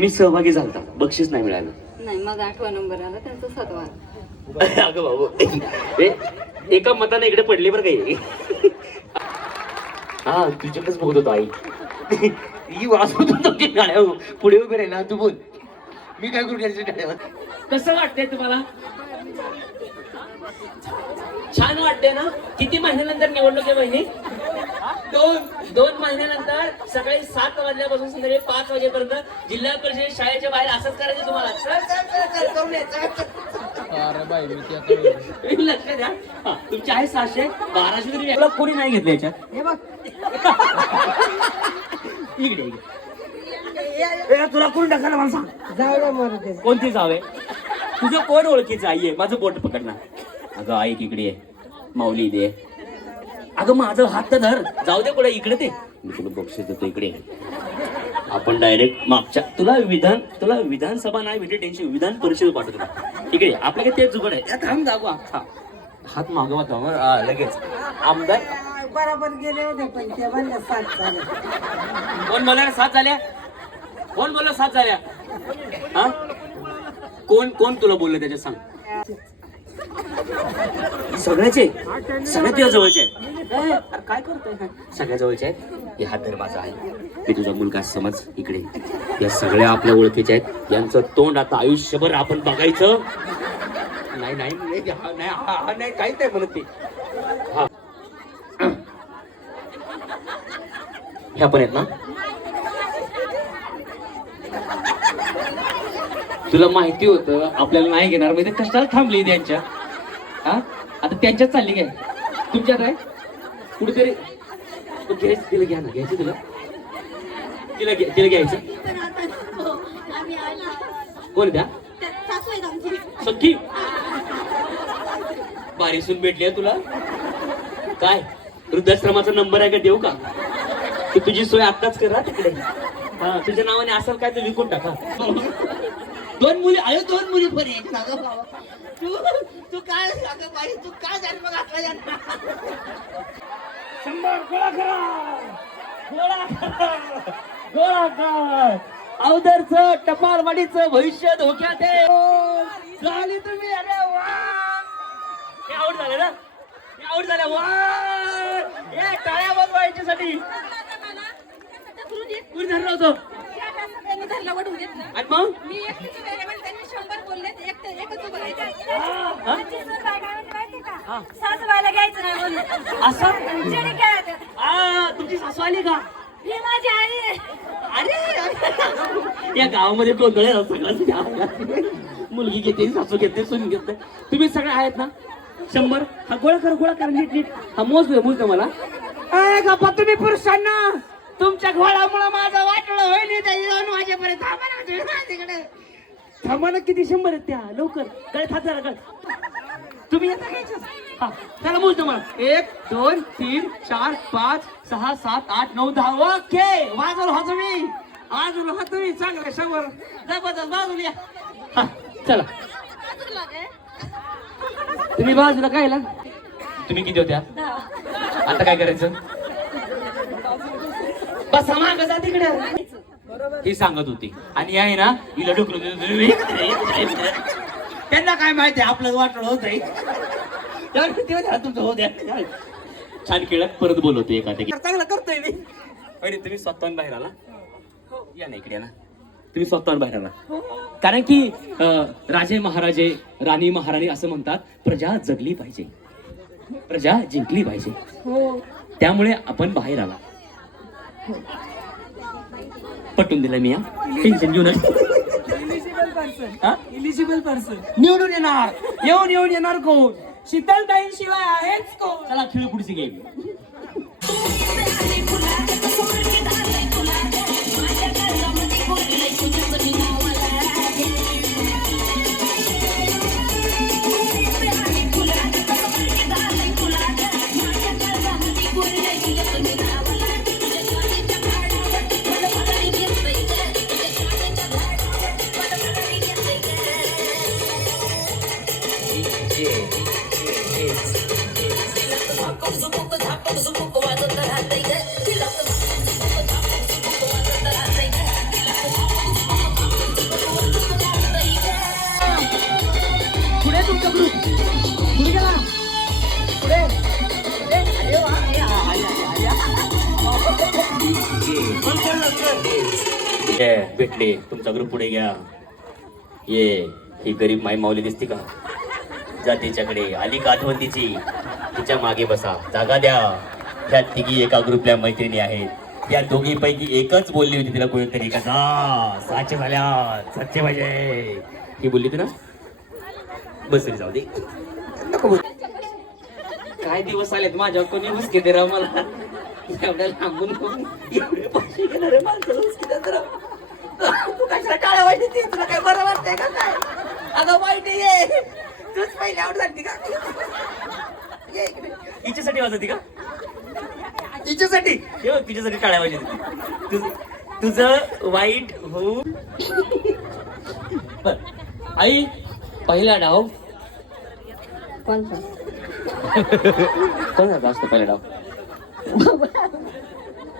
मी सहभागी झालता, बक्षीस नाही मिळालं. नाही, मग 8वा नंबर आला, त्यांचा 7वा. अगं बाबू, एका मताने इकडे पडली बरं काही. हा तुझ्याकडेच बघत होतो आई. ही वाजवत होतो की गाड्या पुढे उभे राहिला. तू बोल, मी काय करू त्याच्या गाड्यावर. कसं वाटतंय तुम्हाला? छान वाटते ना? किती महिन्यानंतर निवडणूक आहे बहिणी? दोन महिन्यानंतर सकाळी 7 वाजल्यापासून संध्याकाळी 5 वाजेपर्यंत जिल्हा परिषद शाळेच्या बाहेर असंच करायचं तुम्हाला. लक्ष द्या. तुमचे आहे 700 1200 तरी तुला कोणी नाही घेतलं याच्यात. हे बघ इकडे तुला कोण टाकायला मला सांग. जाऊ कोणती जावे? तुझं कोण ओळखीचं आई आहे? माझं बोट पकडणार. अगं आई इकडे आहे, माऊली दे. अगं माझं हात तर धर. जाऊ दे कुठे, इकडे ते मी तुला बक्षीस देतो. इकडे आपण डायरेक्ट मागच्या तुला विधानसभा नाही भेटे टेन्शन, विधान परिषद पाठवतो तुला. इकडे आपल्याकडे तेच जुगड आहे. थांब जागो अख्खा हात मागवा थांब लगेच. आमदार बरोबर गेले होते पण ते म्हणले 7 झाले. कोण बोलणार 7 झाल्या? कोण बोलला 7 झाल्या? हा कोण तुला बोललं त्याच्यात सांग. सगळ्याचे सगळ्यात तुझ्या जवळचे आहेत. काय करतोय? सगळ्या जवळचे आहेत. हे हात धर माझा आहे, मी तुझा मुलगा समज. इकडे या सगळ्या आपल्या ओळखीच्या आहेत. यांचं तोंड आता आयुष्यभर आपण बघायचं नाही. नाही नाही काहीच नाही म्हणत ते. हा ह्या पण आहेत ना? तुला माहिती होतं आपल्याला नाही घेणार, म्हणजे कशाला थांबली त्यांच्या? हा आता त्यांच्यात चालली काय? तुमच्यात आहे कुठेतरी. तिला घ्या ना, घ्यायचं तुला. तिला घ्यायचं. कोण द्या? सख्खी बारीसून भेटली आहे तुला. काय वृद्धाश्रमाचा नंबर आहे का? देऊ का? तू तुझी सोय आत्ताच कर ना तिकडे. हा तुझ्या नावाने असेल काय तर विकून टाका. 2 मुली आहे, 2 मुली पण एक. तू काय सांग बाई, तू काय जन्म घातला यांना? 100 गोळा करा. अवदरचं टपालवाडीचं भविष्य धोक्यात आहे. झाली तुम्ही. अरे वा, हे आउट झालं ना? हे आउट झालं. वा, हे टाळ्या वाजवायच्यासाठी कुणी धरलं होतं? आणि मग मी एकटीच वेळेवर त्यांनी 100 बोलले, एकच उभं राहायचं. सासू बायला घ्यायचं नाही म्हणून. असं चिडी खेळायचं. तुमची सासू आली का? ही माझी आई आहे. अरे या गावामध्ये गोंधळ आहे सगळं. मुलगी घेते, सासू घेते, सून घेते. तुम्ही सगळे आहेत ना? 100. हा गोळा करा नीट. हा मोज मला. गप्पा तुम्ही पुरुषांना तुमच्या घोळामुळे माझं वाटलं होईल. 2 वाजेपर्यंत थांबा ना. किती 100 आहेत त्या? लवकर गळ्यात हात धरा. तुम्ही येता घ्यायचं. हा त्याला मोजतो मला. 1 2 3 4 5 6 7 8 9 10. ओके बाजूला हा तुम्ही चांगलं 100 जबरदस्त बाजूला या. हा चला तुम्ही बाजूला काय ला? तुम्ही किती होत्या? आता काय करायचं? बस माग जा तिकडे. ही सांगत होती आणि आहे ना हिला ढुकलून त्यांना काय माहिती आपलं वाटलं होत. तुमचं होऊ द्या. छान खेळत परत बोलवतो एखाद्या चांगला करतोय मी. आणि तुम्ही स्वतःहून बाहेर आला. या ना इकडे ना. तुम्ही स्वतःहून बाहेर आला कारण की राजे महाराजे राणी महाराणी असं म्हणतात प्रजा जगली पाहिजे, प्रजा जिंकली पाहिजे. त्यामुळे आपण बाहेर आला. पटवून दिलं मी. टेन्शन घेऊ नका. इलिजिबल पर्सन निवडून येणार कोण? शीतलताईंशिवाय आहेच कोण? चला खेळ पुढची गेम. भेटले तुमचा ग्रुप पुढे घ्या. ये ही गरीब माई माऊली दिसते का? जा तिच्याकडे. आली का आठवण तिची? तिच्या मागे बसा. जागा द्या. ह्या तिघी एका ग्रुपल्या मैत्रिणी आहेत. या दोघीपैकी एकच बोलली होती तिला कोणीतरी का जा साचे झाल्या सच्चे पाहिजे ही बोलली होती ना. बस रे जाऊ दे. नको बोल. काय दिवस आलेत माझ्या कोणी हुसके दे राव मला. एवढ्या लांबून एवढे पैसे घेणारे माणसाला हुसके देत राव. तू कशाला टाळा वाईट येते? तुला काय बरं वाटतंय का काय? अगं वाईट ये तूच पहिले आवड झाली का? ये इकडे. हिच्यासाठी वाजवती का? तिच्यासाठी तिच्यासाठी टाळ्या पाहिजे. तुझं वाईट हो. आई पहिला डाव कोणता? कोण असतो पहिला डाव?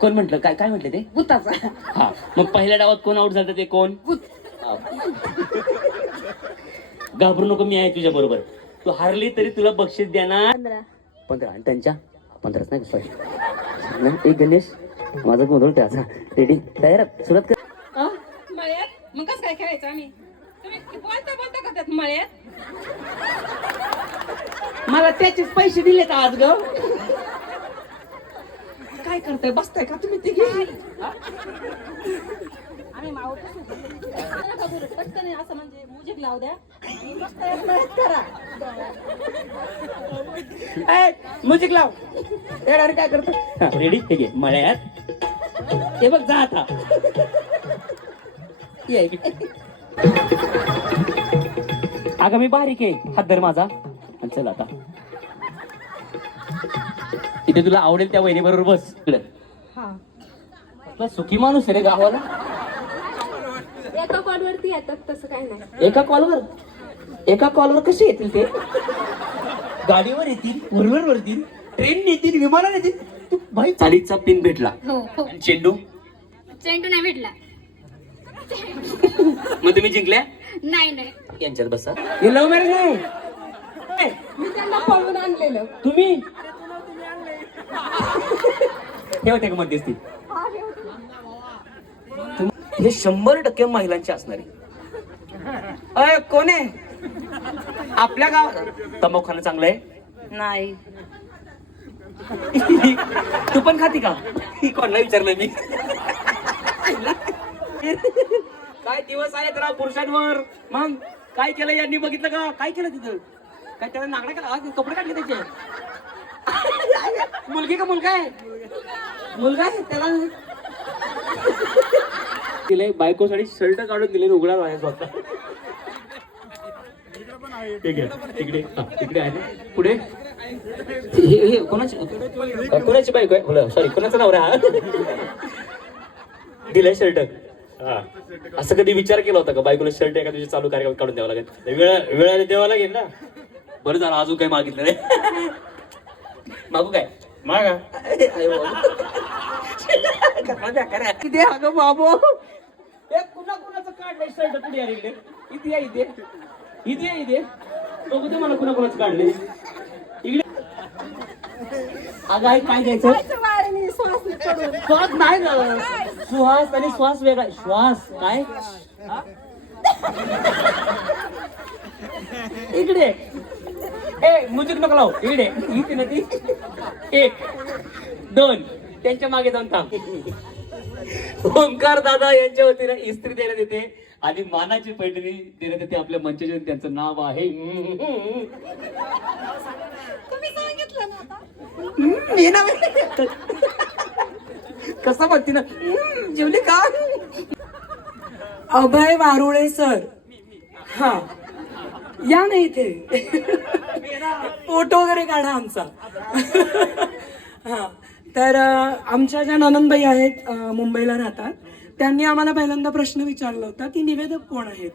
कोण म्हटलं? काय काय म्हटलं ते? भूताचा. हा मग पहिल्या डावात कोण आउट झालं ते कोण? हा. घाबरू नको मी आहे तुझ्या बरोबर. तू हारली तरी तुला बक्षीस देणार 15. आणि त्यांच्या 15च नाही सॉरी एक गणेश माझा गोंधळ त्याचा. रेडी तयार सुरुवात कर. मळ्यात मग कसं काय खेळायचं आम्ही? तुम्ही बोलता बोलता करतात मळ्यात. मला त्याचेच पैसे दिलेत आज ग. काय करताय? बसताय का तुम्ही तिघी? आम्ही मावळ पटकन असं म्हणजे म्युझिक लावू द्या आणि बसताय मळ्यात करा. म्युझिक लाव. येणार काय करतो? रेडी ठीक आहे. मळ्यात हे बघ जा आता. ये इकडे. अगं मी बारीक आहे. हात धर माझा आणि चल आता. इथे तुला आवडेल त्या वहिनी बरोबर बस इकडे. तुला सुखी माणूस आहे रे गावाला. एका कॉलवरती येतात तसं काय नाही. एका कॉलवर कसे येतील ते? गाडीवर येतील, फोरव्हीलर वर येतील, ट्रेन येतील, विमानाने येतील. तू भाई चालीचा पिन भेटला. हो. चेंडू नाही भेटला. मग तुम्ही जिंकल्या. नाही यांच्यात बसा. हे लव्ह मॅरेज नाही. मी त्यांना पळवून आणलेलं. तुम्ही ठेवते का मध्यस्थी? हे 100% महिलांचे असणारे. अय कोण आहे आपल्या गावात? तंबाखू खाणं चांगलं आहे? नाही. तू पण खाती का? कोणाला विचारलं मी. काय दिवस आहेत राव पुरुषांवर. मग काय केलं यांनी बघितलं का? काय केलं तिथं? काय त्याला नागडा केला? कपडे काढले त्याचे. मुलगी का मुलगा आहे? मुलगा आहे त्याला. तिला बायकोसाठी शर्ट काढून दिले उघडा आहे स्वतः. ठीक आहे तिकडे तिकडे आहे ना पुढे. हे कोणाची बायको आहे? सॉरी कोणाचा नवरा हा? दिलाय शर्ट. हा असं कधी विचार केला होता का बायकोला शर्ट एका दिवशी चालू कार्यक्रम काढून द्यावा लागेल? वेळाने द्यावा लागेल ना. बरं झालं अजून काही मागितलं नाही. मागू काय? मागा. किती अगं बाबू. कुणाचं काढलंय शर्ट? पुढे यार इकडे. इथे बघू दे मला कुणाचं काढलंय इकडे. अगं आई काय द्यायचं? श्वास नाही ना. श्वास आणि श्वास वेगळा. श्वास काय? इकडे म्युझिक नको लाव. इकडे इथे ना ती. 1 2 त्यांच्या मागे जाऊन थांब. ओंकार दादा यांच्या वतीने इस्त्री देण्यात येते आणि मानाची पैठणी देण्यात येते. आपल्या मंचाचे त्यांचं नाव आहे. तुम्ही सांगितलं ना आता. कसं म्हणते ना जेवली का? अभय वारुळे सर. हा या नाही इथे. फोटो वगैरे काढा आमचा. हा तर आमच्या ज्या ननंदबाई आहेत मुंबईला राहतात त्यांनी आम्हाला पहिल्यांदा प्रश्न विचारला होता की निवेदक कोण आहेत.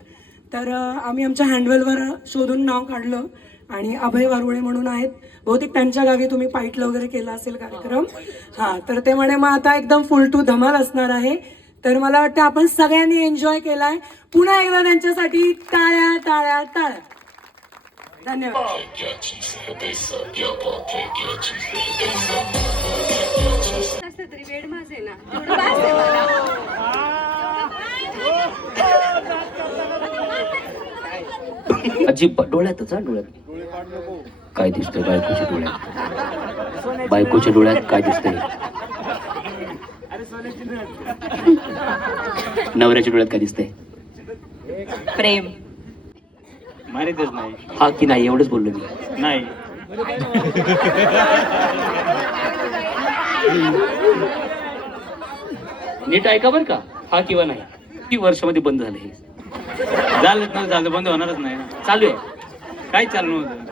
तर आम्ही आमच्या हँडवेलवर शोधून नाव काढलं आणि अभय वारुळे म्हणून आहेत. बहुतेक त्यांच्या गावी तुम्ही पाईटला वगैरे केला असेल कार्यक्रम. हा तर ते म्हणे मग आता एकदम फुल टू धमाल असणार आहे. तर मला वाटतं आपण सगळ्यांनी एन्जॉय केलाय. पुन्हा एकदा त्यांच्यासाठी टाळ्या टाळ्या टाळ्या. धन्यवाद. तरी वेळ माझे ना. अजिबात डोळ्यातच हा डोळ्यात. काय दिसतंय बायकोच्या डोळ्यात? बायकोच्या डोळ्यात काय दिसतंय? नवऱ्याच्या डोळ्यात काय दिसतंय? प्रेम. मारितच नाही. हा की नाही एवढंच बोललो मी. नाही. नीट ऐका बरं का, हा किंवा नाही. किती वर्षामध्ये बंद झालं हे? झालं बंद होणारच नाही ना. चालू आहे. काय चालू नव्हतं.